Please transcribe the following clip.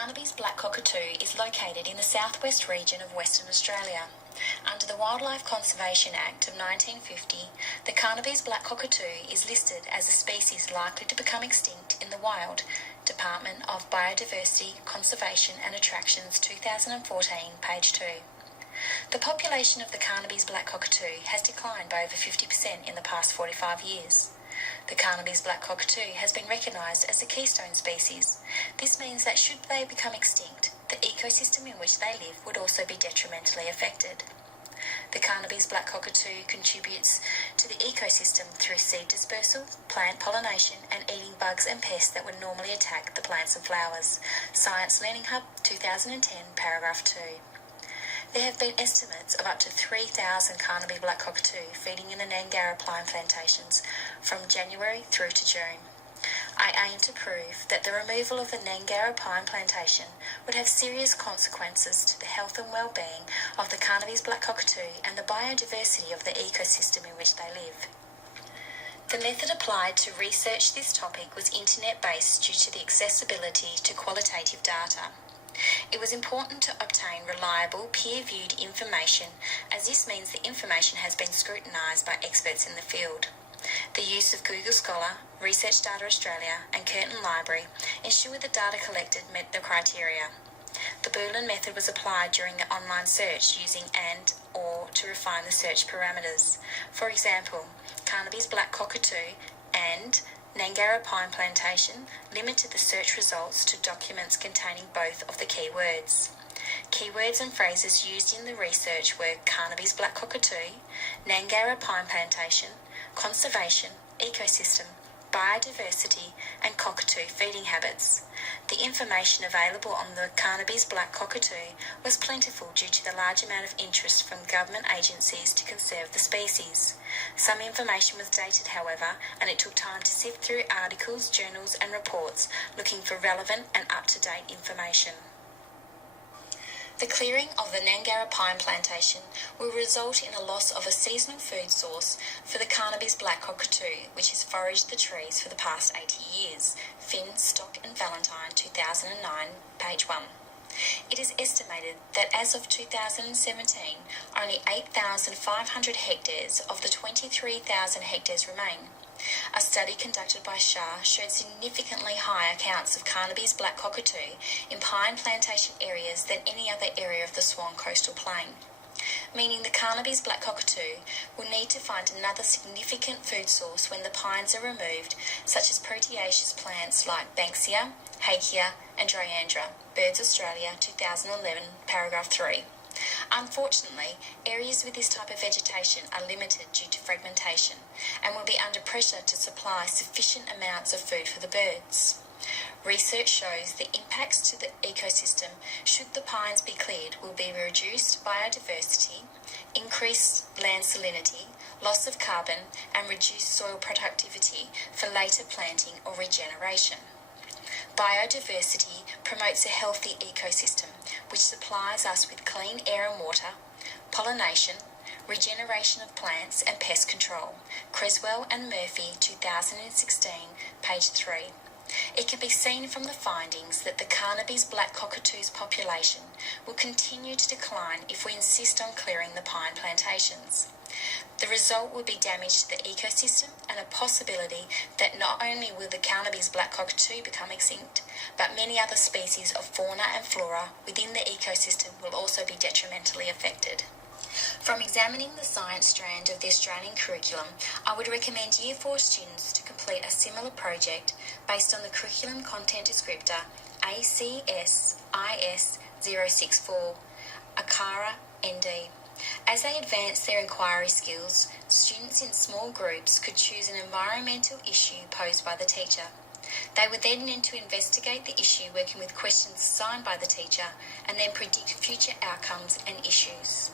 Carnaby's black cockatoo is located in the southwest region of Western Australia. Under the Wildlife Conservation Act of 1950, the Carnaby's black cockatoo is listed as a species likely to become extinct in the wild. Department of Biodiversity, Conservation and Attractions 2014, page 2. The population of the Carnaby's black cockatoo has declined by over 50% in the past 45 years. The Carnaby's black cockatoo has been recognised as a keystone species. This means that should they become extinct, the ecosystem in which they live would also be detrimentally affected. The Carnaby's black cockatoo contributes to the ecosystem through seed dispersal, plant pollination and eating bugs and pests that would normally attack the plants and flowers. Science Learning Hub 2010, paragraph 2. There have been estimates of up to 3,000 Carnaby black cockatoo feeding in the Nangara pine plantations from January through to June. I aim to prove that the removal of the Nangara pine plantation would have serious consequences to the health and well-being of the Carnaby's black cockatoo and the biodiversity of the ecosystem in which they live. The method applied to research this topic was internet-based due to the accessibility to qualitative data. It was important to obtain reliable, peer-reviewed information, as this means the information has been scrutinised by experts in the field. The use of Google Scholar, Research Data Australia and Curtin Library ensured the data collected met the criteria. The Boolean method was applied during the online search using and/or to refine the search parameters. For example, Carnaby's black cockatoo and Nangara pine plantation limited the search results to documents containing both of the keywords. Keywords and phrases used in the research were Carnaby's black cockatoo, Nangara pine plantation, conservation, ecosystem, biodiversity and cockatoo feeding habits. The information available on the Carnaby's black cockatoo was plentiful due to the large amount of interest from government agencies to conserve the species. Some information was dated, however, and it took time to sift through articles, journals and reports looking for relevant and up-to-date information. The clearing of the Nangara pine plantation will result in a loss of a seasonal food source for the Carnaby's black cockatoo, which has foraged the trees for the past 80 years. Finn, Stock and Valentine, 2009, page 1. It is estimated that as of 2017, only 8,500 hectares of the 23,000 hectares remain. A study conducted by Shah showed significantly higher counts of Carnaby's black cockatoo in pine plantation areas than any other area of the Swan coastal plain, meaning the Carnaby's black cockatoo will need to find another significant food source when the pines are removed, such as proteaceous plants like Banksia, Hakea and Dryandra. Birds Australia, 2011, paragraph 3. Unfortunately, areas with this type of vegetation are limited due to fragmentation and will be under pressure to supply sufficient amounts of food for the birds. Research shows the impacts to the ecosystem should the pines be cleared will be reduced biodiversity, increased land salinity, loss of carbon and reduced soil productivity for later planting or regeneration. Biodiversity promotes a healthy ecosystem, which supplies us with clean air and water, pollination, regeneration of plants and pest control. Creswell and Murphy, 2016, page 3. It can be seen from the findings that the Carnaby's black cockatoo's population will continue to decline if we insist on clearing the pine plantations. The result will be damage to the ecosystem and a possibility that not only will the Carnaby's black cockatoo become extinct, but many other species of fauna and flora within the ecosystem will also be detrimentally affected. From examining the science strand of the Australian curriculum, I would recommend Year 4 students to complete a similar project based on the curriculum content descriptor ACS IS 064, ACARA ND. As they advance their inquiry skills, students in small groups could choose an environmental issue posed by the teacher. They would then need to investigate the issue working with questions assigned by the teacher and then predict future outcomes and issues.